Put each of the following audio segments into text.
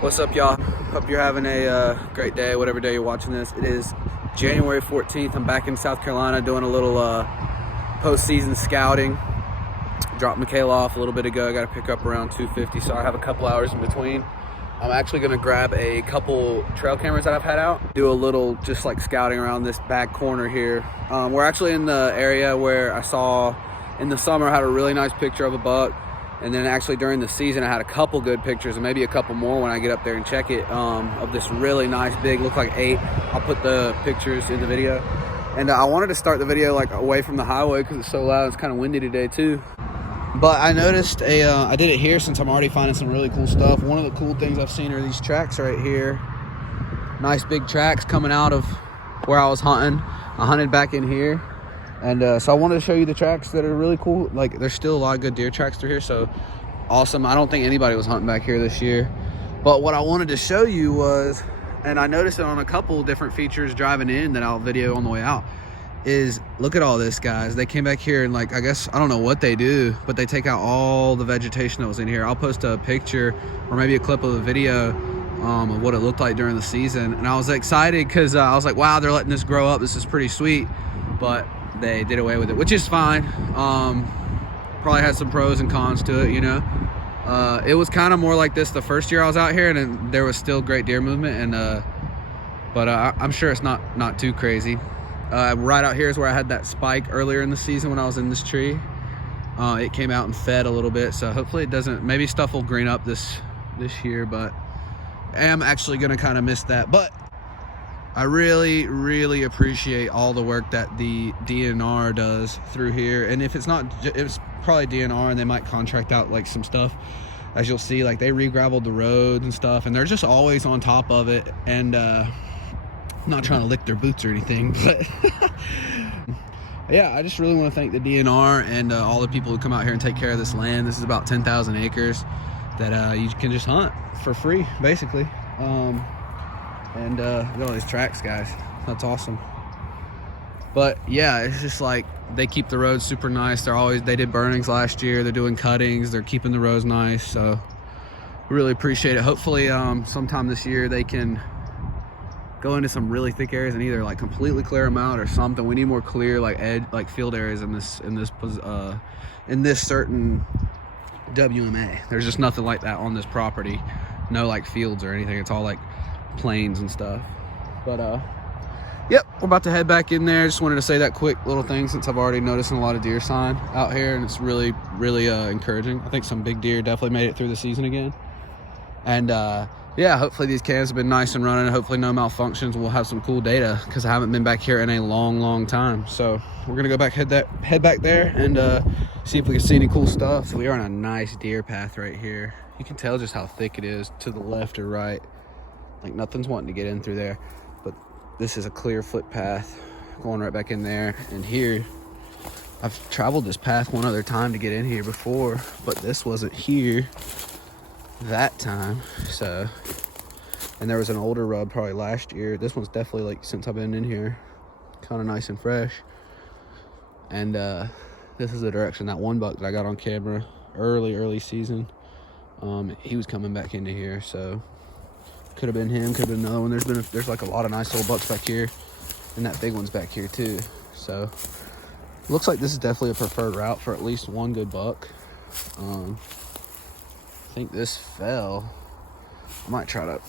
What's up, y'all? Hope you're having a great day, whatever day you're watching this. It is January 14th. I'm back in South Carolina doing a little postseason scouting. Dropped Michaela off a little bit ago. I got to pick up around 2:50, so I have a couple hours in between. I'm actually going to grab a couple trail cameras that I've had out, do a little just like scouting around this back corner here. We're actually in the area where I saw in the summer, I had a really nice picture of a buck. And then actually during the season, I had a couple good pictures and maybe a couple more when I get up there and check it, of this really nice big, look like 8. I'll put the pictures in the video. And I wanted to start the video like away from the highway because it's so loud. It's kind of windy today too. But I noticed I did it here since I'm already finding some really cool stuff. One of the cool things I've seen are these tracks right here. Nice big tracks coming out of where I was hunting. I hunted back in here. And so I wanted to show you the tracks that are really cool. Like, there's still a lot of good deer tracks through here, so awesome. I don't think anybody was hunting back here this year. But what I wanted to show you was, and I noticed it on a couple different features driving in that I'll video on the way out, is look at all this, guys. They came back here and, like, I guess, I don't know what they do, but they take out all the vegetation that was in here. I'll post a picture or maybe a clip of the video of what it looked like during the season. And I was excited because I was like, wow, they're letting this grow up. This is pretty sweet. But they did away with it, which is fine. Probably had some pros and cons to it, you know. It was kind of more like this the first year I was out here, and there was still great deer movement, and but I'm sure it's not too crazy. Right out here is where I had that spike earlier in the season when I was in this tree. It came out and fed a little bit, so hopefully it doesn't, maybe stuff will green up this year, but I am actually gonna kind of miss that. But I really appreciate all the work that the DNR does through here. And if it's not, it's probably DNR, and they might contract out like some stuff. As you'll see, like they re-gravelled the roads and stuff, and they're just always on top of it. And I'm not trying to lick their boots or anything, but yeah, I just really want to thank the DNR and all the people who come out here and take care of this land. This is about 10,000 acres that you can just hunt for free, basically. And look at all these tracks, guys. That's awesome. But yeah, it's just like they keep the roads super nice. They did burnings last year. They're doing cuttings. They're keeping the roads nice. So really appreciate it. Hopefully sometime this year they can go into some really thick areas and either like completely clear them out or something. We need more clear like field areas in this certain WMA. There's just nothing like that on this property. No like fields or anything. It's all like plains and stuff. But yep, we're about to head back in there. Just wanted to say that quick little thing since I've already noticed a lot of deer sign out here, and it's really encouraging. I think some big deer definitely made it through the season again. And yeah, hopefully these cams have been nice and running. Hopefully no malfunctions. We'll have some cool data because I haven't been back here in a long time. So we're gonna go back, head back there and see if we can see any cool stuff. So we are on a nice deer path right here. You can tell just how thick it is to the left or right. Like nothing's wanting to get in through there, but this is a clear footpath going right back in there. And here, I've traveled this path one other time to get in here before, but this wasn't here that time. So, and there was an older rub probably last year. This one's definitely, like, since I've been in here, kind of nice and fresh. And this is the direction that one buck that I got on camera early season. He was coming back into here, so could have been him, could have been another one. There's like a lot of nice little bucks back here, and that big one's back here too. So looks like this is definitely a preferred route for at least one good buck. I think this fell. I might try to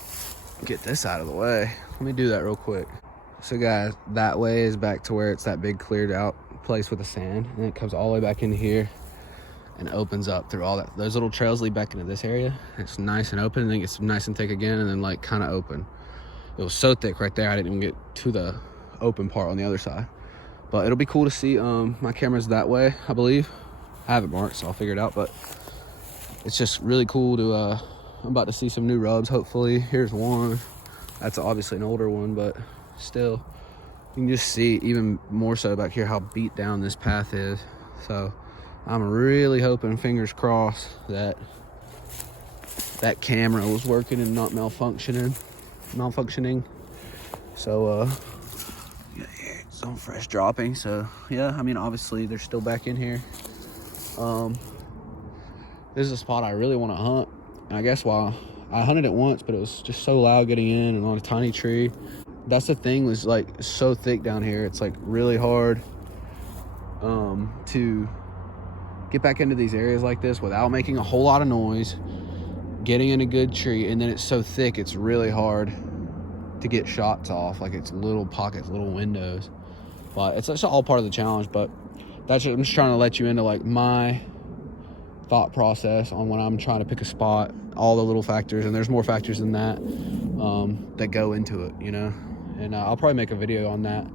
get this out of the way. Let me do that real quick. So guys, that way is back to where it's that big cleared out place with the sand, and it comes all the way back into here and opens up through all that. Those little trails lead back into this area. It's nice and open, and then it gets nice and thick again, and then like kind of open. It was so thick right there, I didn't even get to the open part on the other side. But it'll be cool to see. My camera's that way, I believe. I have it marked, so I'll figure it out. But it's just really cool to, I'm about to see some new rubs, hopefully. Here's one. That's obviously an older one, but still, you can just see even more so back here how beat down this path is. So I'm really hoping, fingers crossed, that that camera was working and not malfunctioning. So yeah, some fresh dropping. So yeah, I mean, obviously they're still back in here. This is a spot I really want to hunt, and I guess while I hunted it once, but it was just so loud getting in and on a tiny tree. That's the thing, was like so thick down here. It's like really hard to get back into these areas like this without making a whole lot of noise, getting in a good tree, and then it's so thick it's really hard to get shots off. Like, it's little pockets, little windows, but it's all part of the challenge. But that's just, I'm just trying to let you into like my thought process on when I'm trying to pick a spot, all the little factors, and there's more factors than that that go into it, you know. And I'll probably make a video on that,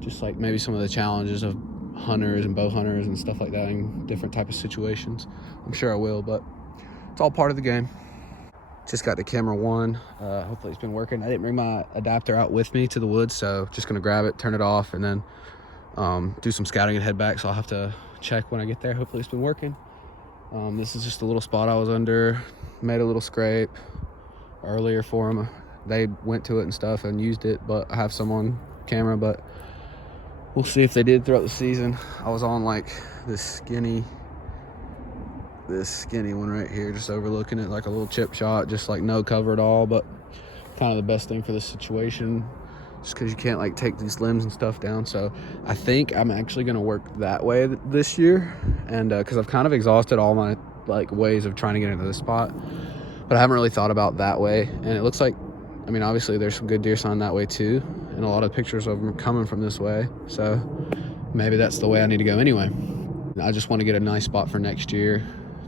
just like maybe some of the challenges of hunters and bow hunters and stuff like that in different type of situations. I'm sure I will, but it's all part of the game. Just got the camera one. Hopefully it's been working. I didn't bring my adapter out with me to the woods, so just gonna grab it, turn it off, and then do some scouting and head back. So I'll have to check when I get there. Hopefully it's been working. This is just a little spot I was under. Made a little scrape earlier for them. They went to it and stuff and used it, but I have some on camera, but we'll see if they did throughout the season. I was on like this skinny one right here, just overlooking it, like a little chip shot, just like no cover at all, but kind of the best thing for this situation, just because you can't like take these limbs and stuff down. So I think I'm actually going to work that way this year, and because I've kind of exhausted all my like ways of trying to get into this spot, but I haven't really thought about that way. And it looks like, I mean, obviously there's some good deer sign that way too, and a lot of pictures of them coming from this way, so maybe that's the way I need to go anyway. I just want to get a nice spot for next year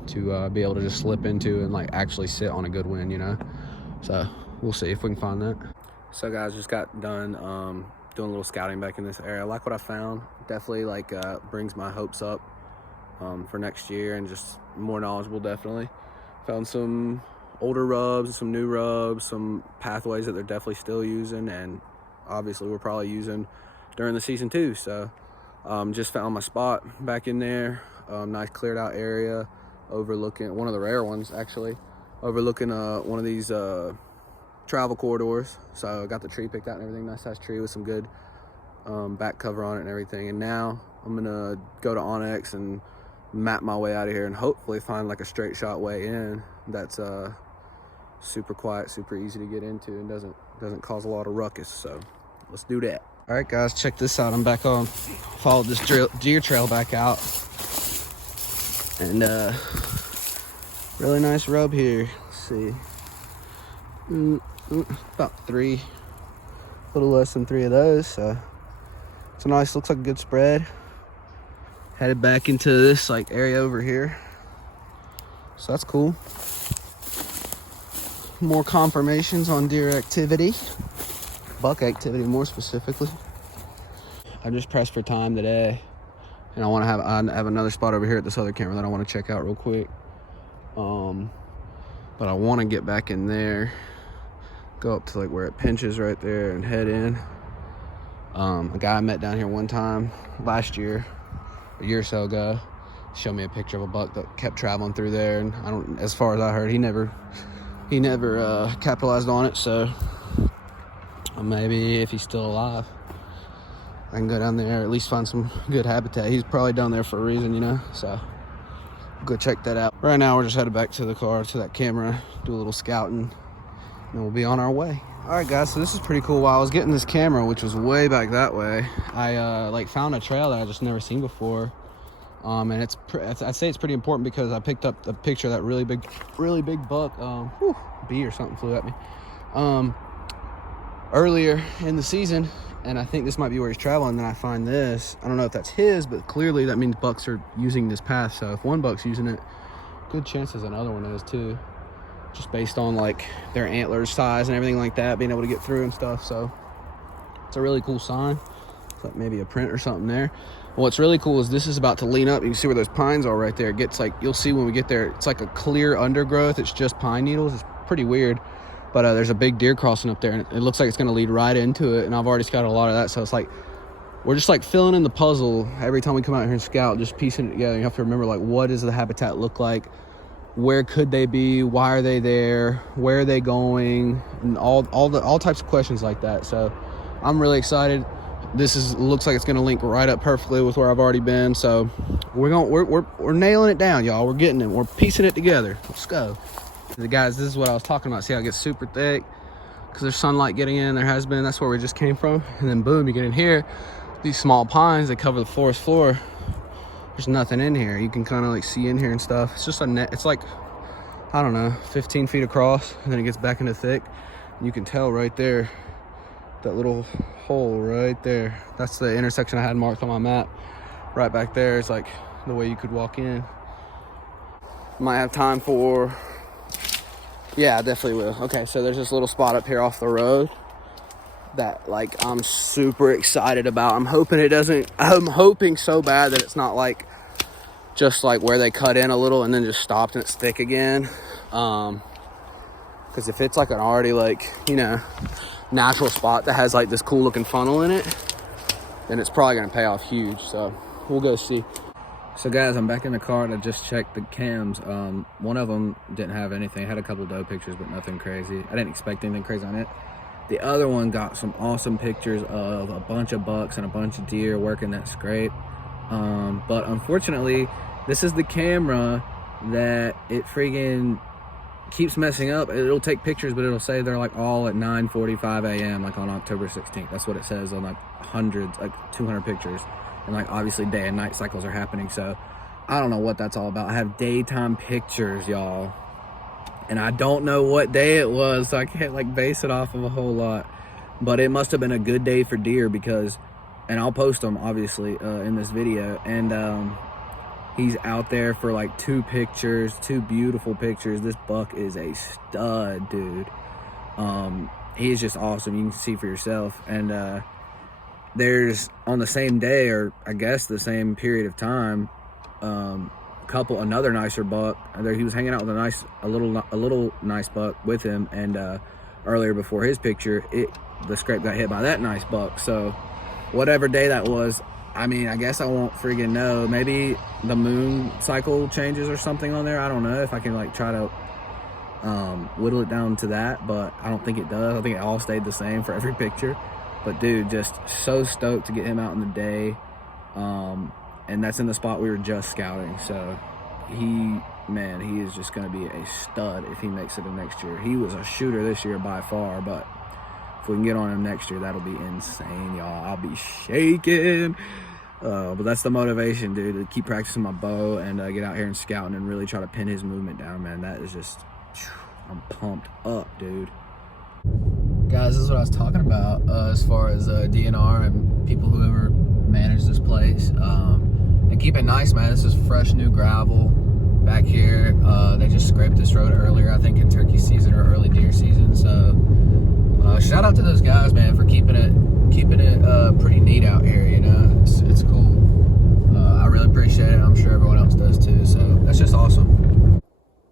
to be able to just slip into and like actually sit on a good wind, you know. So we'll see if we can find that. So guys, just got done doing a little scouting back in this area. I like what I found. Definitely like brings my hopes up for next year, and just more knowledgeable. Definitely found some older rubs, some new rubs, some pathways that they're definitely still using, and obviously we're probably using during the season too. So just found my spot back in there. Nice cleared out area, overlooking one of the rare ones, actually overlooking one of these travel corridors. So I got the tree picked out and everything. Nice size tree with some good back cover on it and everything. And now I'm gonna go to Onyx and map my way out of here and hopefully find like a straight shot way in that's super quiet, super easy to get into, and doesn't cause a lot of ruckus. So let's do that. All right guys, check this out. I'm back on, followed this deer trail back out, and really nice rub here. Let's see, about 3, a little less than 3 of those. So it's a nice, looks like a good spread. Headed back into this like area over here, so that's cool. More confirmations on deer activity, buck activity more specifically. I just pressed for time today, and I have another spot over here at this other camera that I want to check out real quick. But I want to get back in there, go up to like where it pinches right there and head in. A guy I met down here one time last year, a year or so ago, showed me a picture of a buck that kept traveling through there, and as far as I heard, he never capitalized on it. So maybe if he's still alive, I can go down there, at least find some good habitat. He's probably down there for a reason, you know. So go check that out. Right now we're just headed back to the car, to that camera, do a little scouting, and we'll be on our way. All right guys, so this is pretty cool. While I was getting this camera, which was way back that way, I like found a trail that I just never seen before. And I'd say it's pretty important because I picked up a picture of that really big buck. Bee or something flew at me earlier in the season, and I think this might be where he's traveling. Then I find this. I don't know if that's his, but clearly that means bucks are using this path. So if one buck's using it, good chances another one is too, just based on like their antlers size and everything like that, being able to get through and stuff. So it's a really cool sign. It's like maybe a print or something there. What's really cool is this is about to lean up. You can see where those pines are right there. It gets like, you'll see when we get there, it's like a clear undergrowth. It's just pine needles. It's pretty weird, but there's a big deer crossing up there, and it looks like it's going to lead right into it. And I've already scouted a lot of that, so it's like we're just like filling in the puzzle every time we come out here and scout, just piecing it together. You have to remember, like, what does the habitat look like? Where could they be? Why are they there? Where are they going? And all types of questions like that. So I'm really excited. This looks like it's going to link right up perfectly with where I've already been. So we're nailing it down, y'all. We're getting it. We're piecing it together. Let's go. Guys, this is what I was talking about. See how it gets super thick? Because there's sunlight getting in, there has been. That's where we just came from. And then boom, you get in here. These small pines, they cover the forest floor. There's nothing in here. You can kind of like see in here and stuff. It's just a net. It's like, I don't know, 15 feet across. And then it gets back into thick. And you can tell right there, that little hole right there. That's the intersection I had marked on my map. Right back there is like the way you could walk in. Might have time for, yeah, I definitely will. Okay, so there's this little spot up here off the road that like I'm super excited about. I'm hoping so bad that it's not like just like where they cut in a little and then just stopped and it's thick again. Because if it's like an already like, you know, natural spot that has like this cool looking funnel in it, then it's probably gonna pay off huge. So we'll go see. So guys, I'm back in the car and I just checked the cams. One of them didn't have anything. It had a couple doe pictures, but nothing crazy. I didn't expect anything crazy on it. The other one got some awesome pictures of a bunch of bucks and a bunch of deer working that scrape. But unfortunately, this is the camera that it friggin' keeps messing up. It'll take pictures, but it'll say they're like all at 9:45 a.m. like on October 16th. That's what it says on like hundreds, like 200 pictures. And like obviously day and night cycles are happening. So I don't know what that's all about. I have daytime pictures, y'all. And I don't know what day it was, so I can't like base it off of a whole lot. But it must have been a good day for deer because, and I'll post them obviously in this video. And he's out there for like 2 pictures, 2 beautiful pictures. This buck is a stud, dude. He is just awesome. You can see for yourself. And there's on the same day, or I guess the same period of time, another nicer buck. He was hanging out with a little nice buck with him, and earlier before his picture, the scrape got hit by that nice buck. So whatever day that was, I mean, I guess I won't friggin' know. Maybe the moon cycle changes or something on there. I don't know if I can like try to whittle it down to that, but I don't think it does. I think it all stayed the same for every picture. But dude, just so stoked to get him out in the day. And that's in the spot we were just scouting. So he is just going to be a stud if he makes it in next year. He was a shooter this year by far, but if we can get on him next year, that'll be insane, y'all. I'll be shaking. But that's the motivation, dude, to keep practicing my bow and get out here and scouting and really try to pin his movement down, man. That is just, I'm pumped up, dude. Guys, this is what I was talking about as far as DNR and people who ever manage this place. And keep it nice, man. This is fresh new gravel back here. They just scraped this road earlier, I think in turkey season or early deer season. So shout out to those guys, man, for keeping it pretty neat out here. You know, it's cool. I really appreciate it. I'm sure everyone else does too. So that's just awesome.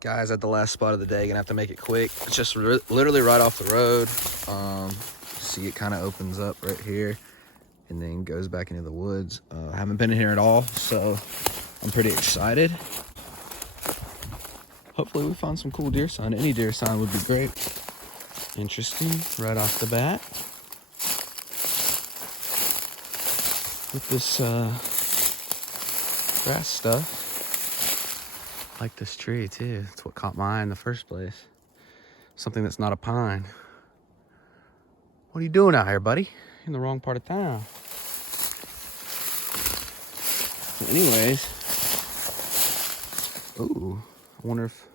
Guys, at the last spot of the day, gonna have to make it quick. It's just literally right off the road. See, it kind of opens up right here and then goes back into the woods. I haven't been in here at all, so I'm pretty excited. Hopefully we find some cool deer sign. Any deer sign would be great. Interesting, right off the bat. With this grass stuff. I like this tree too. That's what caught my eye in the first place. Something that's not a pine. What are you doing out here, buddy? In the wrong part of town. Well, anyways, ooh, I wonder if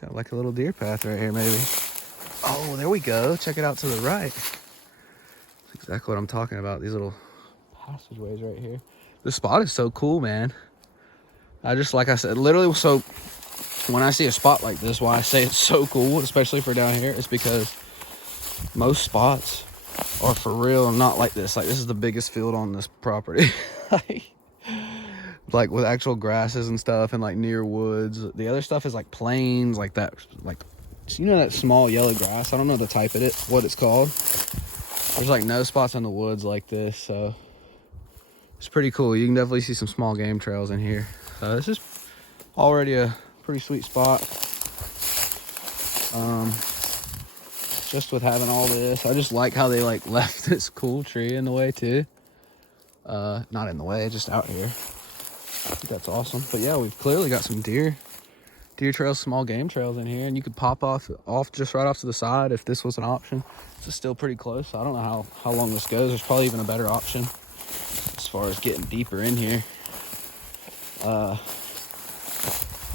got like a little deer path right here, maybe. Oh, there we go. Check it out to the right. That's exactly what I'm talking about. These little passageways right here. This spot is so cool, man. I just, like I said, literally, so when I see a spot like this, why I say it's so cool, especially for down here, is because most spots are for real not like this. Like, this is the biggest field on this property. like with actual grasses and stuff and like near woods. The other stuff is like plains, like that, like, you know, that small yellow grass. I don't know the type of it, what it's called. There's like no spots in the woods like this, so it's pretty cool. You can definitely see some small game trails in here. This is already a pretty sweet spot. Just with having all this, I just like how they like left this cool tree in the way too. Not in the way, just out here. I think that's awesome. But yeah, we've clearly got some deer deer trails, small game trails in here, and you could pop off just right off to the side if this was an option. This is still pretty close, so I don't know how long this goes. There's probably even a better option as far as getting deeper in here.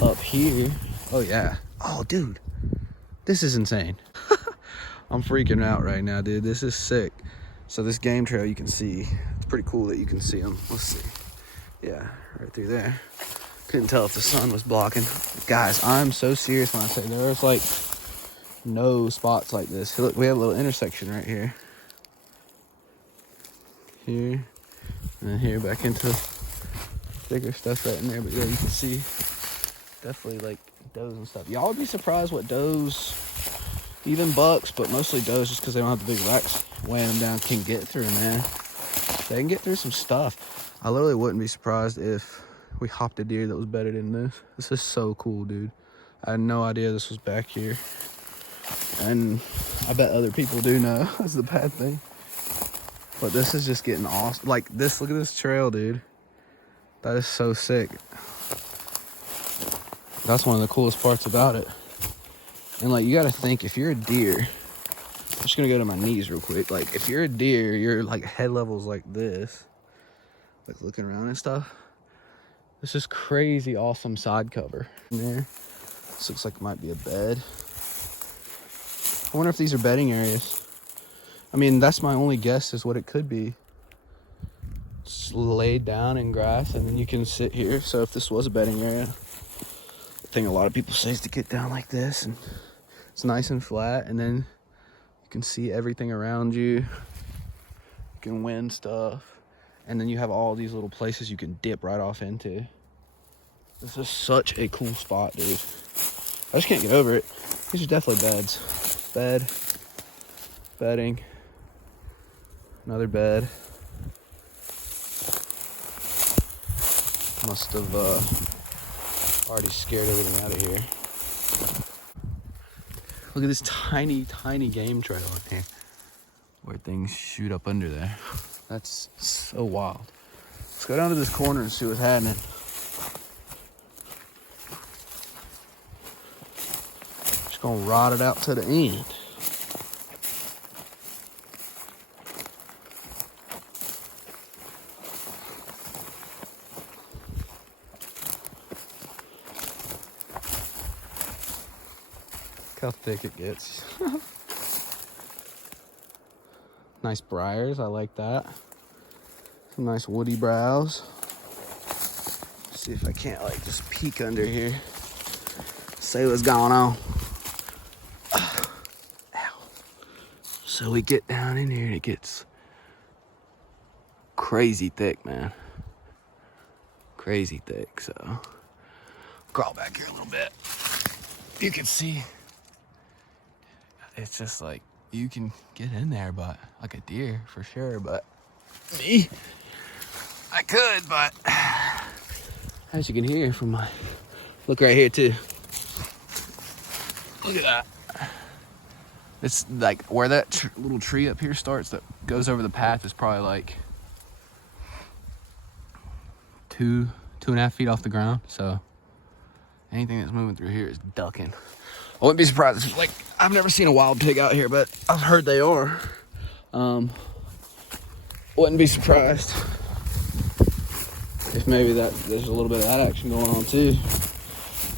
Up here, oh yeah, oh dude, this is insane. I'm freaking out right now, dude. This is sick. So this game trail, you can see, it's pretty cool that you can see them. Let's see. Yeah, right through there. Couldn't tell if the sun was blocking. Guys, I'm so serious when I say there's like no spots like this. Look, we have a little intersection right here. Here, and then here back into bigger stuff right in there. But yeah, you can see definitely like does and stuff. Y'all would be surprised what does, even bucks, but mostly does, just because they don't have the big racks weighing them down, can get through, man. They can get through some stuff. I literally wouldn't be surprised if we hopped a deer that was bedded in this. This is so cool, dude. I had no idea this was back here. And I bet other people do know. That's the bad thing. But this is just getting awesome. Like this, look at this trail, dude. That is so sick. That's one of the coolest parts about it. And like, you gotta think, if you're a deer, I'm just gonna go to my knees real quick. Like, if you're a deer, your like head level's like this, like looking around and stuff. This is crazy awesome side cover in there. This looks like it might be a bed. I wonder if these are bedding areas. I mean, that's my only guess is what it could be. It's laid down in grass, and then you can sit here. So if this was a bedding area, the thing a lot of people say is to get down like this, and it's nice and flat, and then you can see everything around you. You can win stuff. And then you have all these little places you can dip right off into. This is such a cool spot, dude. I just can't get over it. These are definitely beds. Bed, bedding, another bed. Must have already scared everything out of here. Look at this tiny, tiny game trail in here where things shoot up under there. That's so wild. Let's go down to this corner and see what's happening. Just gonna ride it out to the end. Look how thick it gets. Nice briars, I like that. Some nice woody browse. See if I can't like just peek under here. See what's going on. Ow. So we get down in here and it gets crazy thick, man. Crazy thick, so crawl back here a little bit. You can see it's just like you can get in there, but like a deer for sure. But me, I could, but as you can hear from my look right here too. Look at that. It's like where that little tree up here starts that goes over the path is probably like 2.5 feet off the ground. So anything that's moving through here is ducking. I wouldn't be surprised if, like, I've never seen a wild pig out here, but I've heard they are. Wouldn't be surprised if maybe there's a little bit of that action going on too.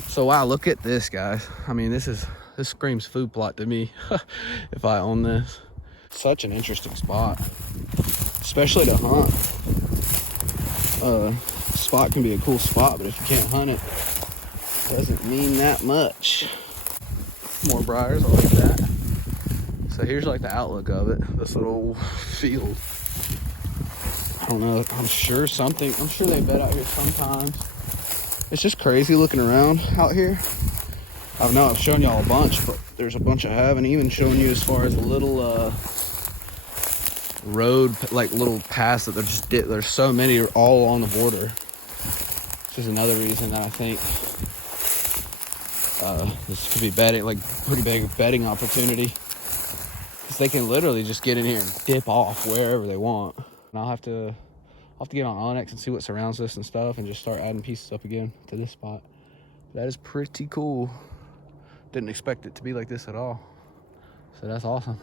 So wow, look at this, guys. I mean, this screams food plot to me. If I own this, such an interesting spot, especially to hunt. Spot can be a cool spot, but if you can't hunt it, doesn't mean that much. More briars, I like that. So here's like the outlook of it, this little field. I don't know, I'm sure they bed out here sometimes. It's just crazy looking around out here. I know I've shown y'all a bunch, but there's a bunch I haven't even shown you as far as a little road, like little paths that there's so many all along the border. This is another reason that I think this could be bedding, like pretty big bedding opportunity, because they can literally just get in here and dip off wherever they want. And I'll have to get on Onyx and see what surrounds this and stuff, and just start adding pieces up again to this spot. That is pretty cool. Didn't expect it to be like this at all. So that's awesome.